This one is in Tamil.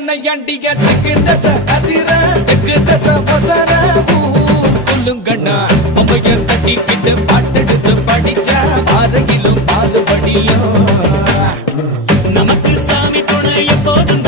நையாண்டிய தெற்கு தச அதிர தெற்கு தச வசர ஊர் கொல்லுங்கண்ணா பொம்மைய தட்டிக்கிட்டு பாட்டெடுத்து படிச்ச ஆரையிலும் பாலுபடியும் நமக்கு சாமி துணை எப்போதும்